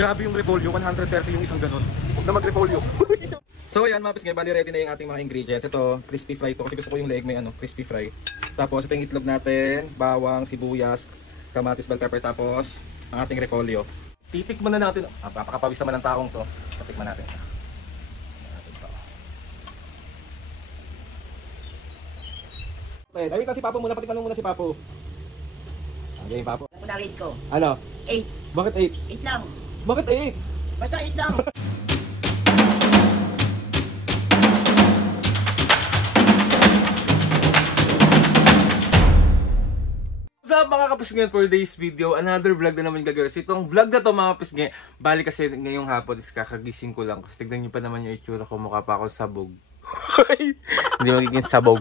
Grabe yung repolyo, 130 yung isang ganun. Huwag na mag-repolyo. So ayan mga pisngay, bali ready na yung ating mga ingredients. Ito, crispy fry to kasi gusto ko yung leeg may crispy fry. Tapos ito yung itlog natin, bawang, sibuyas, kamatis, bell pepper, tapos ang ating repolyo. Titikman na natin. Papakapawis naman ng taong to. Titikman natin. Ay, wait lang si Papo muna, patikman mo muna si Papo. Okay, Papo. Ano rate ko? Ano? 8. Bakit 8? 8 lang. Bakit 8? Basta 8 lang. What's up mga kapisngay, for today's video, another vlog na naman gagawin. So itong vlog na to mga kapisngay, bali kasi ngayong hapon is kakagising ko lang. Kasi tignan nyo pa naman yung itsura ko, mukha pa ako sabog. Hindi magiging sabog.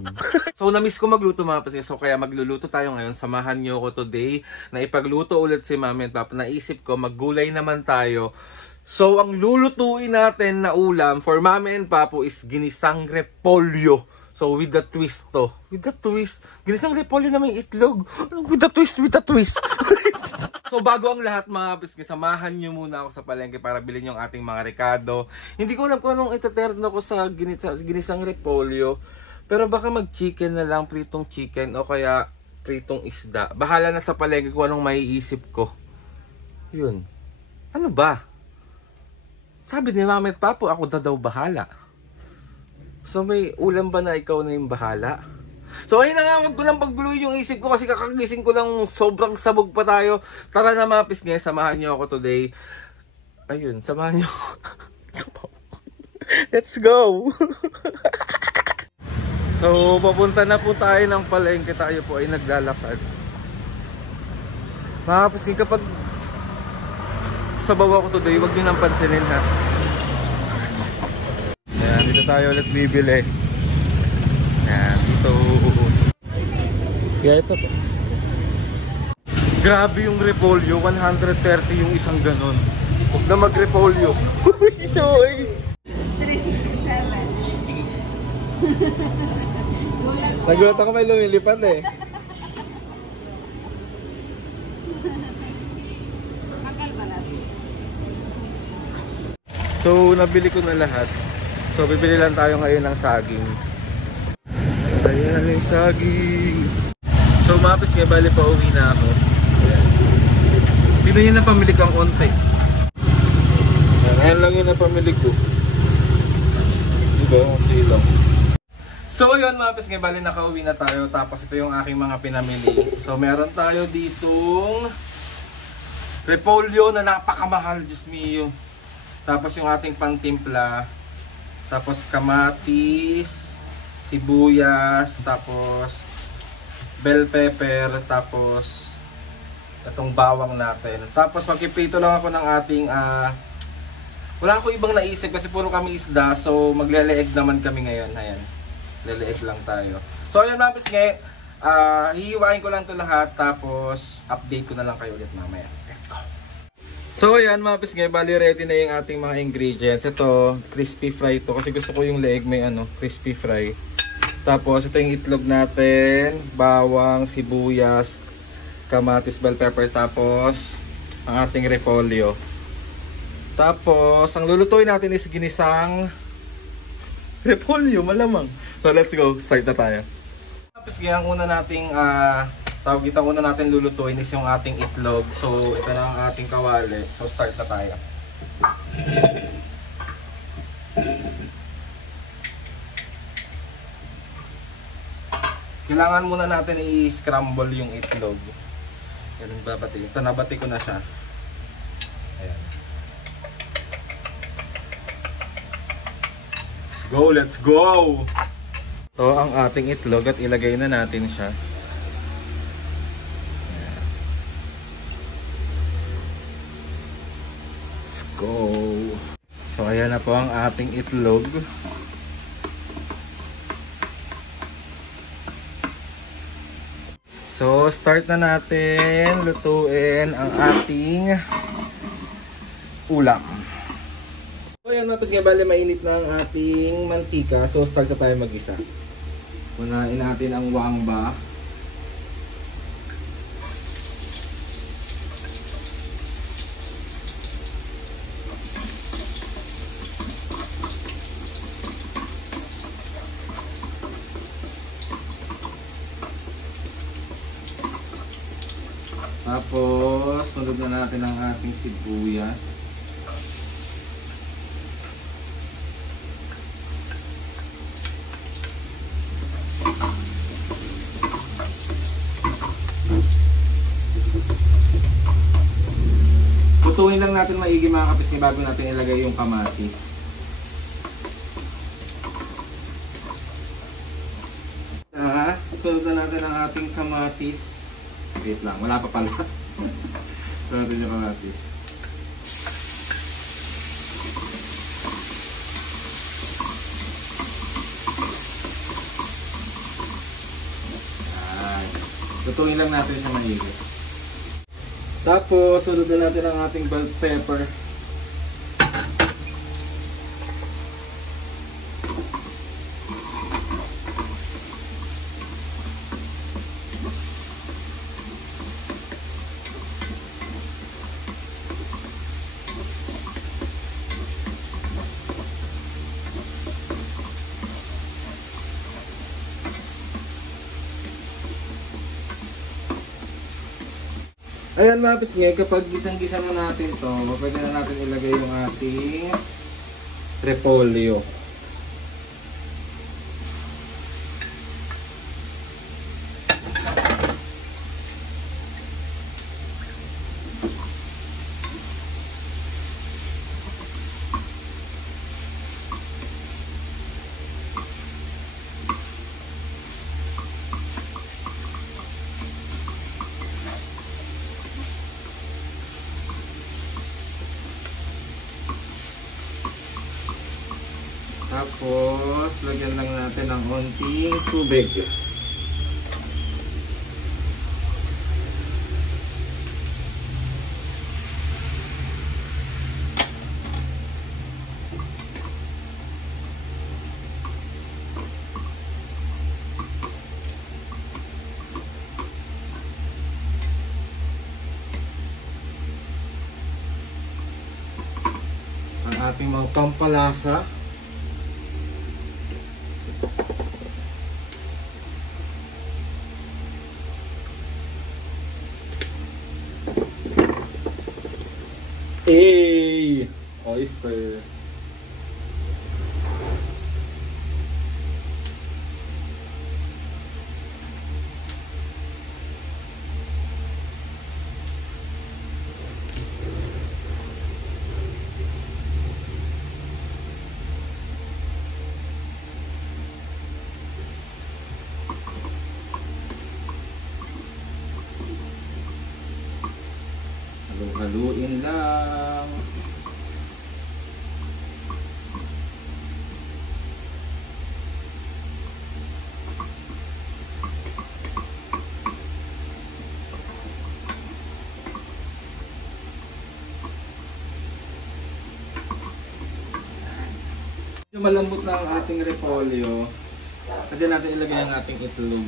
So na-miss ko magluto mga kapisngay, so kaya magluluto tayo ngayon. Samahan nyo ko today na ipagluto ulit si Mami at Papa. Naisip ko maggulay naman tayo. So ang lulutuin natin na ulam for Mami and Papo is ginisang repolyo. So with the twist to. With the twist. Ginisang repolyo na may itlog. With the twist, with the twist. So bago ang lahat mga kapisngay, samahan nyo muna ako sa palengke para bilhin yung ating mga rekado. Hindi ko alam kung anong itaterno ko sa ginisang repolyo. Pero baka mag-chicken na lang, pritong chicken o kaya pritong isda. Bahala na sa palengke kung anong maiisip ko. Yun. Ano ba? Sabi ni Mami at Papo, ako na daw bahala. So may ulam ba na ikaw na yung bahala? So ayun na nga, wag ko lang pagbuluin yung isip ko kasi kakagising ko lang, sobrang sabog pa tayo. Tara na mga pisngay, samahan nyo ako today. Ayun, samahan nyo. Let's go! So papunta na po tayo ng palengke, tayo po ay naglalakad. Mga pisngay, kapag sabaw ako today, wag nyo nang pansinin ha. Yan, dito tayo ulit bibili. Yan, dito. Kaya ito po. Grabe yung repolyo, 130 yung isang ganon. Huwag na mag-repolyo. Soy! 367. Nagulat ako may lumilipad eh. So, nabili ko na lahat. So, bibili lang tayo ngayon ng saging. Ayan yung saging. So, mapis nga, bali pa uwi na ako. Ayan. Pino yun na pamili kang onte. Ayan lang yun na pamili ko. Diba? Onte lang. So, yun mapis nga, bali nakauwi na tayo. Tapos ito yung aking mga pinamili. So, meron tayo ditong repolyo na napakamahal. Diyos mio. Tapos yung ating pangtimpla, tapos kamatis, sibuyas, tapos bell pepper, tapos itong bawang natin. Tapos magpiprito lang ako ng ating, wala ako ibang naisip kasi puro kami isda, so magleleeg naman kami ngayon. Ayan, leleeg lang tayo. So ayun mga pisngay, hihiwain ko lang ito lahat, tapos update ko na lang kayo ulit mamaya. Let's go! So ayan mga pisngay, bali ready na yung ating mga ingredients. Ito, crispy fry to kasi gusto ko yung leeg may crispy fry. Tapos ito yung itlog natin, bawang, sibuyas, kamatis, bell pepper, tapos ang ating repolyo. Tapos ang lulutuin natin is ginisang repolyo, malamang. So let's go, start na tayo. Mga pisngay, ang una nating tawag una natin lulutuin is yung ating itlog. So ito na ang ating kawali. So start na tayo. Kailangan muna natin i-scramble yung itlog. Yan ang babati. Ito, nabati ko na siya. Ayan. Let's go, let's go! Ito ang ating itlog at ilagay na natin siya. Go. So ayan na po ang ating itlog. So start na natin lutuin ang ating ulam. So ayan mga pisngay, bali mainit na ang ating mantika. So start na tayo mag-isa. Unahin natin ang wangba. Tapos, sunod na natin ang ating sibuyas. Lutuin lang natin maigi mga kapisngi bago natin ilagay yung kamatis. Sunod na natin ang ating kamatis. Wait lang, wala pa pala. Sunod natin yung kamatis. Lutuin lang natin siya maigi. Tapos, sunod na natin ang ating bell pepper. Ayan mga pisngay, kapag gisang-gisa na natin to, pwede na natin ilagay yung ating repolyo. Tapos, lagyan lang natin ng konting tubig. Ang ating mga pampalasa. Oyster. Haluin lang. Malambot na ang ating repolyo. Pwede natin ilagay ang ating itlog.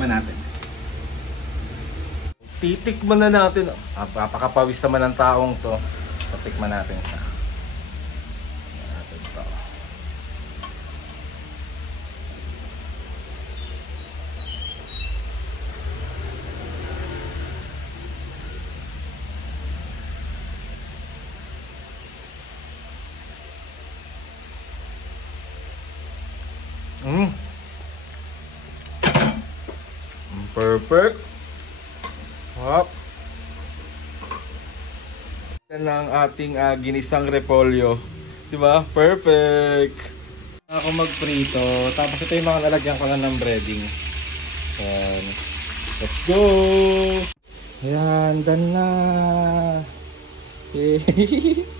Tikman natin. Titikman na natin. Napakapawis naman ng taong to. So, tikman natin siya. Tikman natin to. Perfect. Hop. Yan na ang ating ginisang repolyo. Diba? Perfect. Ako magprito. Tapos ito yung mga lalagyan ko na ng breading. Yan. Let's go! Ayan, done na. Okay.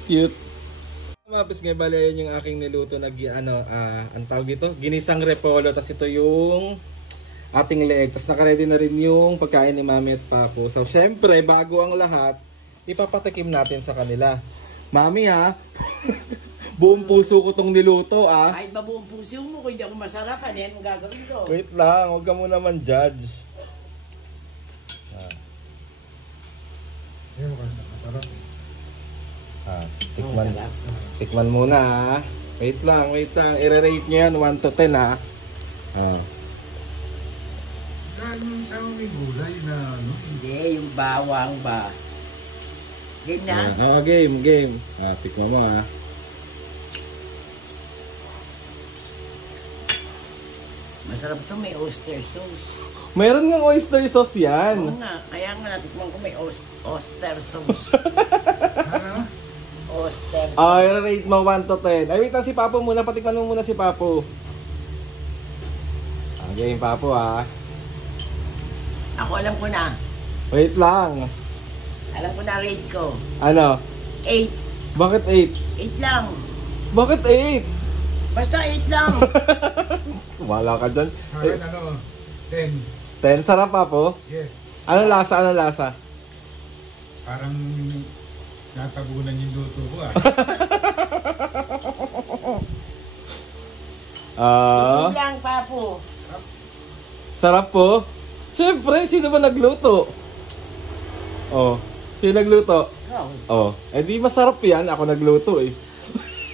Cute. Mapis nga bali yun yung aking niluto na ang tawag dito, ginisang repolo. Tapos ito yung ating leeg. Tapos nakaready na rin yung pagkain ni Mami at Papo. So syempre, bago ang lahat, ipapatikim natin sa kanila. Mami ha, buong puso ko tong niluto ah. Kahit ba buong puso mo, kung hindi ako masarap, ano yan ang gagawin ko? Wait lang, huwag ka muna man judge. Yan mo masarap eh. Tikman muna ha. Wait lang. I-rate nyo yan 1 to 10 ha. Kaya yung sa may gulay na ano. Hindi, yung bawang ba? Game na? Game. Tikman mo ha. Masarap to, may oyster sauce. Mayroon ng oyster sauce yan. Oo nga, kaya nga natikman ko may oyster sauce. Ano? Oyster sauce. I-rate mo 1 to 10. Ay, wait lang si Papo muna. Patikman mo muna si Papo. Game, Papo ha. Ako alam ko na. Wait lang. Alam ko na rate ko. Ano? 8. Bakit 8? 8 lang. Bakit 8? Basta 8 lang. Wala ka dyan. Akin ano, 10. 10, sarap Papo. Yes. Anong lasa? Parang natabunan yung luto ko ah. 8 lang, Papo. Sarap po. Siyempre, sino ba nagluto? Oh, sino nagluto? Ikaw. Oh, di masarap yan. Ako nagluto eh.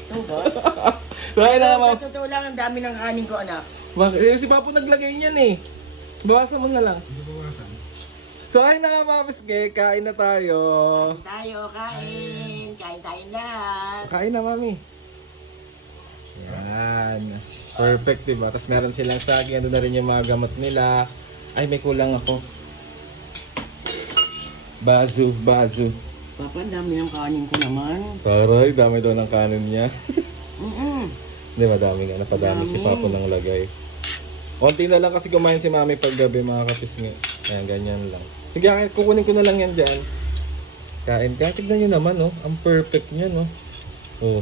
Ito ba? Kaya na Pero sa totoo lang, ang dami ng kanin ko, anak. Bakit? Si Papo naglagay niyan eh. Bawasan mo na lang. Hindi ko bawasan. So ayun na nga mga papiske, kain na tayo. Kain tayong lahat. Kain na mami. Yan. Perfect diba? Tapos meron silang saging. Ando na rin yung mga gamot nila. Ay may kulang ako. Bazu. Papa, ang dami ng kanin ko naman. Taray, dami daw ng kanin niya. Di ba dami nga, napadami si Dami. Papo ng lagay. Konti na lang kasi kumain si Mami paggabi mga kapisngi. Ayan, ganyan lang. Sige, kukunin ko na lang yan dyan. Kain ka. Tignan nyo naman, oh. Ang perfect niya, no? Oh.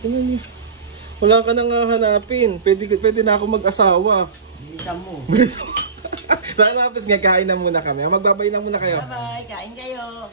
Tignan nyo. Wala ka nang hanapin. Pwede na ako mag-asawa. Bilisan mo. Sa mga kapisngi, kain na muna kami. Magbabay na muna kayo. Bye-bye, kain kayo.